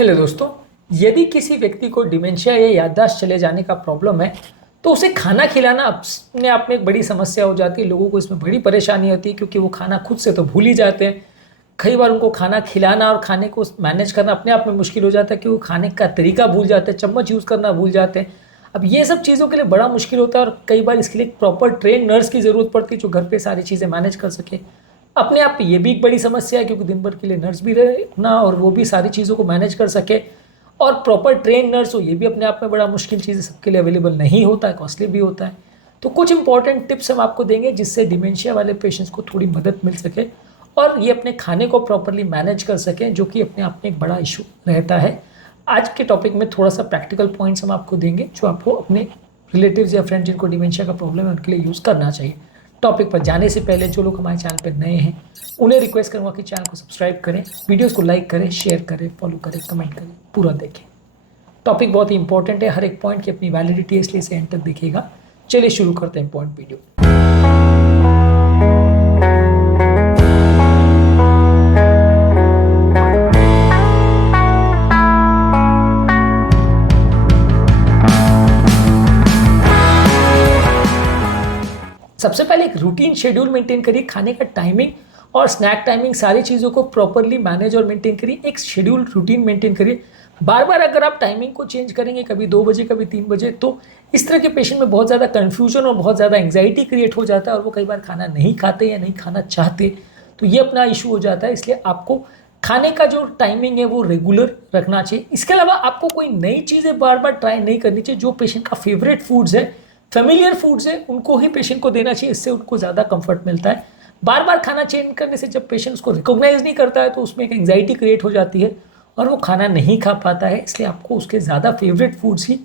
Hello दोस्तों। यदि किसी व्यक्ति को डिमेंशिया या याददाश्त चले जाने का प्रॉब्लम है तो उसे खाना खिलाना अपने आप में एक बड़ी समस्या हो जाती है। लोगों को इसमें बड़ी परेशानी होती है क्योंकि वो खाना खुद से तो भूल ही जाते हैं। कई बार उनको खाना खिलाना और खाने को मैनेज करना अपने आप में मुश्किल हो जाता है कि वो खाने का तरीका भूल जाते हैं, चम्मच यूज़ करना भूल जाते हैं। अब ये सब चीज़ों के लिए बड़ा मुश्किल होता है और कई बार इसके लिए प्रॉपर ट्रेन नर्स की ज़रूरत पड़ती है जो घर पे सारी चीज़ें मैनेज कर सके। अपने आप में ये भी एक बड़ी समस्या है क्योंकि दिन भर के लिए नर्स भी रहना और वो भी सारी चीज़ों को मैनेज कर सके और प्रॉपर ट्रेन नर्स हो, ये भी अपने आप में बड़ा मुश्किल चीज़ है, सबके लिए अवेलेबल नहीं होता है, कॉस्टली भी होता है। तो कुछ इंपॉर्टेंट टिप्स हम आपको देंगे जिससे डिमेंशिया वाले पेशेंट्स को थोड़ी मदद मिल सके और ये अपने खाने को प्रॉपरली मैनेज कर सकें, जो कि अपने आप में एक बड़ा इशू रहता है। आज के टॉपिक में थोड़ा सा प्रैक्टिकल पॉइंट्स हम आपको देंगे जो आपको अपने रिलेटिव्स या फ्रेंड्स जिनको डिमेंशिया का प्रॉब्लम है उनके लिए यूज़ करना चाहिए। टॉपिक पर जाने से पहले जो लोग हमारे चैनल पर नए हैं उन्हें रिक्वेस्ट करूँगा कि चैनल को सब्सक्राइब करें, वीडियोज़ को लाइक करें, शेयर करें, फॉलो करें, कमेंट करें, पूरा देखें। टॉपिक बहुत ही इंपॉर्टेंट है, हर एक पॉइंट की अपनी वैलिडिटी है, इसलिए इसे एंड तक देखिएगा। चलिए शुरू करते हैं पॉइंट वीडियो। सबसे पहले एक रूटीन शेड्यूल मेंटेन करिए, खाने का टाइमिंग और स्नैक टाइमिंग सारी चीज़ों को प्रॉपरली मैनेज और मेंटेन करिए। एक शेड्यूल रूटीन मेंटेन करिए। बार बार अगर आप टाइमिंग को चेंज करेंगे, कभी 2 बजे कभी 3 बजे, तो इस तरह के पेशेंट में बहुत ज़्यादा कन्फ्यूजन और बहुत ज़्यादा एंग्जाइटी क्रिएट हो जाता है और वो कई बार खाना नहीं खाते या नहीं खाना चाहते, तो ये अपना इशू हो जाता है। इसलिए आपको खाने का जो टाइमिंग है वो रेगुलर रखना चाहिए। इसके अलावा आपको कोई नई चीज़ें बार बार ट्राई नहीं करनी चाहिए। जो पेशेंट का फेवरेट फूड्स है, फेमिलियर फूड्स है, उनको ही पेशेंट को देना चाहिए, इससे उनको ज़्यादा कंफर्ट मिलता है। बार बार खाना चेंज करने से जब पेशेंट उसको रिकॉग्नाइज नहीं करता है तो उसमें एक एंग्जाइटी क्रिएट हो जाती है और वो खाना नहीं खा पाता है। इसलिए आपको उसके ज़्यादा फेवरेट फूड्स ही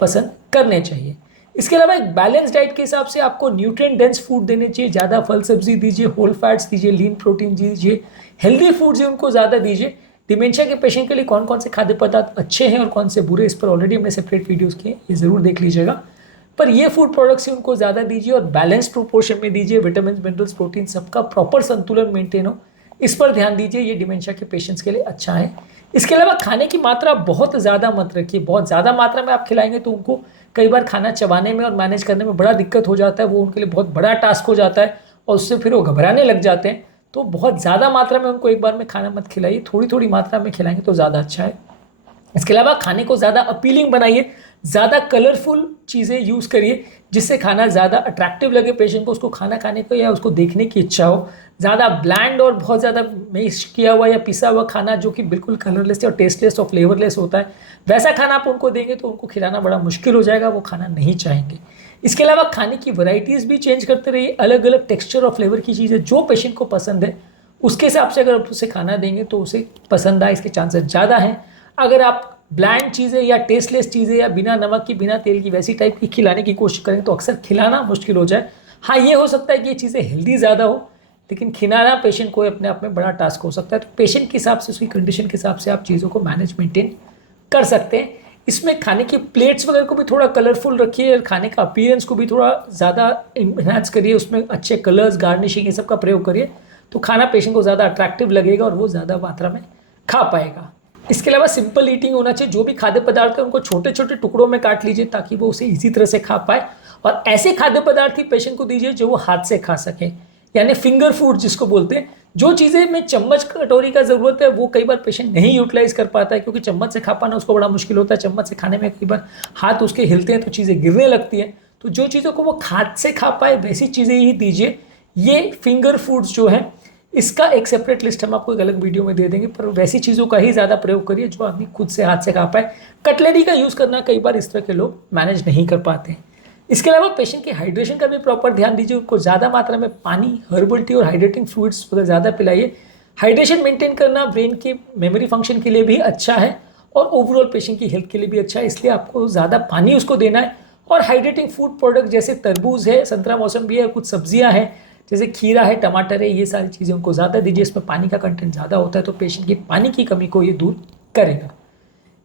पसंद करने चाहिए। इसके अलावा एक बैलेंस डाइट के हिसाब से आपको न्यूट्रिएंट डेंस फूड देने चाहिए। ज़्यादा फल सब्जी दीजिए, होल फैट्स दीजिए, लीन प्रोटीन दीजिए, हेल्दी फूड्स उनको ज़्यादा दीजिए। डिमेंशिया के पेशेंट के लिए कौन कौन से खाद्य पदार्थ अच्छे हैं और कौन से बुरे, इस पर ऑलरेडी हमने सेपरेट वीडियोज़ किए, ये ज़रूर देख लीजिएगा। पर ये फूड प्रोडक्ट्स ही उनको ज़्यादा दीजिए और बैलेंस प्रोपोर्शन में दीजिए। विटामिन, मिनरल्स, प्रोटीन सबका प्रॉपर संतुलन मेंटेन हो, इस पर ध्यान दीजिए। ये डिमेंशिया के पेशेंट्स के लिए अच्छा है। इसके अलावा खाने की मात्रा बहुत ज़्यादा मत रखिए। बहुत ज़्यादा मात्रा में आप खिलाएंगे तो उनको कई बार खाना चबाने में और मैनेज करने में बड़ा दिक्कत हो जाता है। वो उनके लिए बहुत बड़ा टास्क हो जाता है और उससे फिर वो घबराने लग जाते हैं। तो बहुत ज़्यादा मात्रा में उनको एक बार में खाना मत खिलाइए, थोड़ी थोड़ी मात्रा में खिलाएंगे तो ज़्यादा अच्छा है। इसके अलावा खाने को ज़्यादा अपीलिंग बनाइए, ज़्यादा कलरफुल चीज़ें यूज़ करिए जिससे खाना ज़्यादा अट्रैक्टिव लगे पेशेंट को, उसको खाना खाने को या उसको देखने की इच्छा हो। ज़्यादा ब्लैंड और बहुत ज़्यादा मैश किया हुआ या पिसा हुआ खाना जो कि बिल्कुल कलरलेस और टेस्टलेस और फ्लेवरलेस होता है, वैसा खाना आप उनको देंगे तो उनको खिलाना बड़ा मुश्किल हो जाएगा, वो खाना नहीं चाहेंगे। इसके अलावा खाने की वैरायटीज़ भी चेंज करते रहिए, अलग अलग टेक्स्चर और फ्लेवर की चीज़ें जो पेशेंट को पसंद है उसके हिसाब से अगर आप उसे खाना देंगे तो उसे पसंद आए, इसके चांसेस ज़्यादा हैं। अगर आप ब्लैंड चीज़ें या टेस्टलेस चीज़ें या बिना नमक की, बिना तेल की, वैसी टाइप की खिलाने की कोशिश करें तो अक्सर खिलाना मुश्किल हो जाए। हाँ, ये हो सकता है कि ये चीज़ें हेल्दी ज़्यादा हो, लेकिन खिलाना पेशेंट को अपने आप में बड़ा टास्क हो सकता है। तो पेशेंट के हिसाब से, उसकी कंडीशन के हिसाब से आप चीज़ों को मैनेज मेंटेन कर सकते हैं। इसमें खाने की प्लेट्स वगैरह को भी थोड़ा कलरफुल रखिए और खाने का अपीयरेंस को भी थोड़ा ज़्यादा इन्हांस करिए, उसमें अच्छे कलर्स, गार्निशिंग, ये सब का प्रयोग करिए तो खाना पेशेंट को ज़्यादा अट्रैक्टिव लगेगा और वो ज़्यादा मात्रा में खा पाएगा। इसके अलावा सिंपल ईटिंग होना चाहिए। जो भी खाद्य पदार्थ है उनको छोटे छोटे टुकड़ों में काट लीजिए ताकि वो उसे इसी तरह से खा पाए और ऐसे खाद्य पदार्थ ही पेशेंट को दीजिए जो वो हाथ से खा सके, यानी फिंगर फूड जिसको बोलते हैं। जो चीज़ें में चम्मच कटोरी का ज़रूरत है वो कई बार पेशेंट नहीं यूटिलाइज कर पाता है क्योंकि चम्मच से खा पाना उसको बड़ा मुश्किल होता है। चम्मच से खाने में कई बार हाथ उसके हिलते हैं तो चीज़ें गिरने लगती हैं। तो जो चीज़ों को वो हाथ से खा पाए वैसी चीज़ें ही दीजिए। ये फिंगर फूड्स जो है, इसका एक सेपरेट लिस्ट हम आपको एक अलग वीडियो में दे देंगे, पर वैसी चीज़ों का ही ज़्यादा प्रयोग करिए जो आदमी खुद से हाथ से खा पाए। कटलरी का यूज़ करना कई बार इस तरह के लोग मैनेज नहीं कर पाते हैं। इसके अलावा पेशेंट की हाइड्रेशन का भी प्रॉपर ध्यान दीजिए। उनको ज़्यादा मात्रा में पानी, हर्बल टी और हाइड्रेटिंग फ्लूइड्स ज़्यादा पिलाइए। हाइड्रेशन मेंटेन करना ब्रेन की मेमोरी फंक्शन के लिए भी अच्छा है और ओवरऑल पेशेंट की हेल्थ के लिए भी अच्छा है, इसलिए आपको ज़्यादा पानी उसको देना है। और हाइड्रेटिंग फूड प्रोडक्ट जैसे तरबूज है, संतरा मौसम्बी है, कुछ सब्जियाँ हैं जैसे खीरा है, टमाटर है, ये सारी चीज़ें उनको ज़्यादा दीजिए। इसमें पानी का कंटेंट ज़्यादा होता है तो पेशेंट की पानी की कमी को ये दूर करेगा।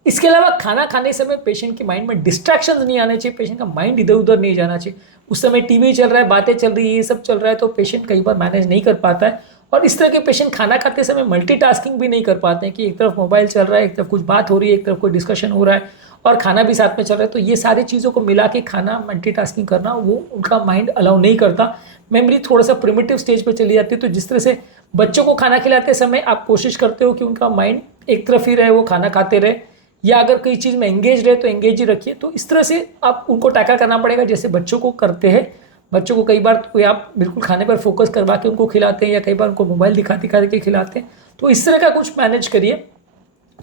इसके अलावा खाना खाने समय पेशेंट के माइंड में डिस्ट्रैक्शंस नहीं आने चाहिए। पेशेंट का माइंड इधर उधर नहीं जाना चाहिए। उस समय टीवी चल रहा है, बातें चल रही है, ये सब चल रहा है तो पेशेंट कई बार मैनेज नहीं कर पाता है और इस तरह के पेशेंट खाना खाते समय मल्टीटास्किंग भी नहीं कर पाते हैं कि एक तरफ मोबाइल चल रहा है, एक तरफ कुछ बात हो रही है, एक तरफ कोई डिस्कशन हो रहा है और खाना भी साथ में चल रहा है। तो ये सारी चीज़ों को मिला के खाना मल्टीटास्किंग करना वो उनका माइंड अलाउ नहीं करता। मेमोरी थोड़ा सा प्रिमिटिव स्टेज पर चली जाती है। तो जिस तरह से बच्चों को खाना खिलाते समय आप कोशिश करते हो कि उनका माइंड एक तरफ ही रहे, वो खाना खाते रहे, या अगर कोई चीज़ में एंगेज रहे तो एंगेज ही रखिए। तो इस तरह से आप उनको टैकल करना पड़ेगा जैसे बच्चों को करते हैं। बच्चों को कई बार तो आप बिल्कुल खाने पर फोकस करवा के उनको खिलाते हैं या कई बार उनको मोबाइल दिखा दिखा के खिलाते हैं। तो इस तरह का कुछ मैनेज करिए,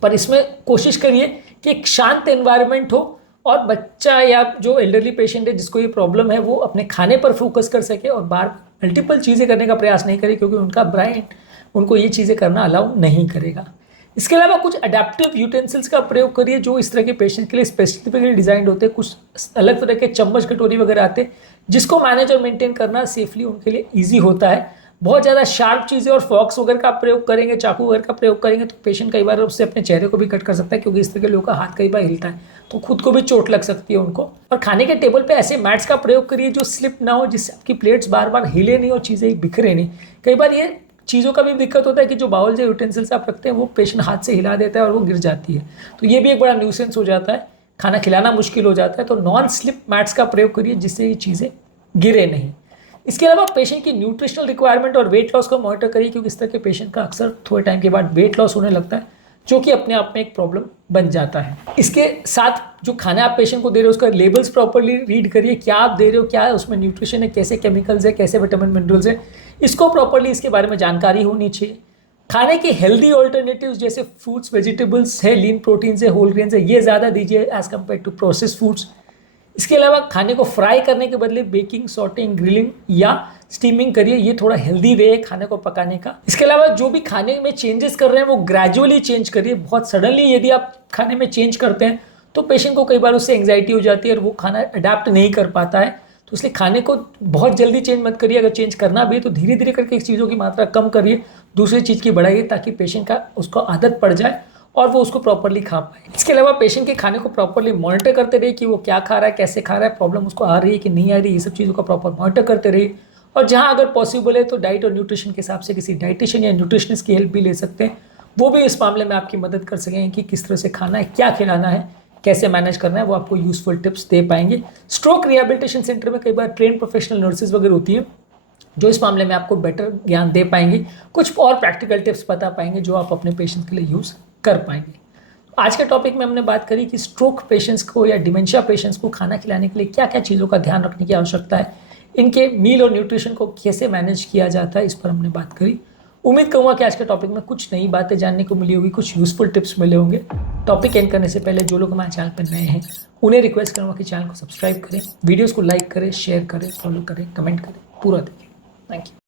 पर इसमें कोशिश करिए कि एक शांत एनवायरनमेंट हो और बच्चा या जो एल्डरली पेशेंट है जिसको ये प्रॉब्लम है वो अपने खाने पर फोकस कर सके और बार मल्टीपल चीज़ें करने का प्रयास नहीं करे, क्योंकि उनका ब्रेन उनको ये चीज़ें करना अलाउ नहीं करेगा। इसके अलावा कुछ अडेप्टिव यूटेंसिल्स का प्रयोग करिए जो इस तरह के पेशेंट के लिए स्पेसिफिकली डिजाइंड होते हैं। कुछ अलग तरह के चम्मच कटोरी वगैरह आते हैं जिसको मैनेज और मेंटेन करना सेफली उनके लिए ईजी होता है। बहुत ज़्यादा शार्प चीज़ें और फॉक्स वगैरह का प्रयोग करेंगे, चाकू वगैरह का प्रयोग करेंगे तो पेशेंट कई बार उससे अपने चेहरे को भी कट कर सकता है, क्योंकि इस तरह के लोगों का हाथ कई बार हिलता है तो खुद को भी चोट लग सकती है उनको। और खाने के टेबल पे ऐसे मैट्स का प्रयोग करिए जो स्लिप ना हो, जिससे आपकी प्लेट्स बार बार हिले नहीं और चीज़ें बिखरे नहीं। कई बार ये चीज़ों का भी दिक्कत होता है कि जो बाउल या यूटेंसिल्स आप रखते हैं वो पेशेंट हाथ से हिला देता है और वो गिर जाती है, तो ये भी एक बड़ा न्यूसेंस हो जाता है, खाना खिलाना मुश्किल हो जाता है। तो नॉन स्लिप मैट्स का प्रयोग करिए जिससे ये चीज़ें गिरे नहीं। इसके अलावा पेशेंट की न्यूट्रिशनल रिक्वायरमेंट और वेट लॉस को मॉनिटर करिए, क्योंकि इस तरह के पेशेंट का अक्सर थोड़े टाइम के बाद वेट लॉस होने लगता है जो कि अपने आप में एक प्रॉब्लम बन जाता है। इसके साथ जो खाना आप पेशेंट को दे रहे हो उसका लेबल्स प्रॉपर्ली रीड करिए, क्या आप दे रहे हो, क्या उसमें न्यूट्रिशन है, कैसे केमिकल्स है, कैसे विटामिन मिनरल्स है, इसको प्रॉपर्ली इसके बारे में जानकारी होनी चाहिए। खाने के हेल्दी ऑल्टरनेटिव्स जैसे फ्रूट्स, वेजिटेबल्स है, लीन प्रोटीन्स है, होल ग्रेन्स है, ये ज़्यादा दीजिए as compare to process foods. इसके अलावा खाने को फ्राई करने के बदले बेकिंग, सॉटिंग, ग्रिलिंग या स्टीमिंग करिए, ये थोड़ा हेल्दी वे है खाने को पकाने का। इसके अलावा जो भी खाने में चेंजेस कर रहे हैं वो ग्रेजुअली चेंज करिए। बहुत सडनली यदि आप खाने में चेंज करते हैं तो पेशेंट को कई बार उससे एंग्जाइटी हो जाती है और वो खाना अडेप्ट नहीं कर पाता है। तो इसलिए खाने को बहुत जल्दी चेंज मत करिए, अगर चेंज करना भी है तो धीरे धीरे करके चीज़ों की मात्रा कम करिए, दूसरी चीज़ की बढ़ाइए, ताकि पेशेंट का उसको आदत पड़ जाए और वो उसको प्रॉपर्ली खा पाए। इसके अलावा पेशेंट के खाने को प्रॉपर्ली मॉनिटर करते रहिए कि वो क्या खा रहा है, कैसे खा रहा है, प्रॉब्लम उसको आ रही है कि नहीं आ रही, ये सब चीज़ों का प्रॉपर मॉनिटर करते रहिए। और जहाँ अगर पॉसिबल है तो डाइट और न्यूट्रिशन के हिसाब से किसी डाइटिशियन या न्यूट्रिशनिस्ट की हेल्प भी ले सकते हैं, वो भी इस मामले में आपकी मदद कर सकेंगे कि किस तरह से खाना है, क्या खिलाना है, कैसे मैनेज करना है, वो आपको यूजफुल टिप्स दे पाएंगे। स्ट्रोक रिहेबिलिटेशन सेंटर में कई बार ट्रेन प्रोफेशनल नर्सेज वगैरह होती है जो इस मामले में आपको बेटर ज्ञान दे पाएंगे, कुछ और प्रैक्टिकल टिप्स बता पाएंगे जो आप अपने पेशेंट के लिए यूज़ कर पाएंगे। आज के टॉपिक में हमने बात करी कि स्ट्रोक पेशेंट्स को या डिमेंशिया पेशेंट्स को खाना खिलाने के लिए क्या क्या चीज़ों का ध्यान रखने की आवश्यकता है, इनके मील और न्यूट्रिशन को कैसे मैनेज किया जाता है, इस पर हमने बात करी। उम्मीद करूँगा कि आज के टॉपिक में कुछ नई बातें जानने को मिली होगी, कुछ यूजफुल टिप्स मिले होंगे। टॉपिक एंड करने से पहले जो लोग हमारे चैनल पर नए हैं उन्हें रिक्वेस्ट करूँगा कि चैनल को सब्सक्राइब करें, वीडियोज़ को लाइक करें, शेयर करें, फॉलो करें, कमेंट करें, पूरा देखें। Thank you.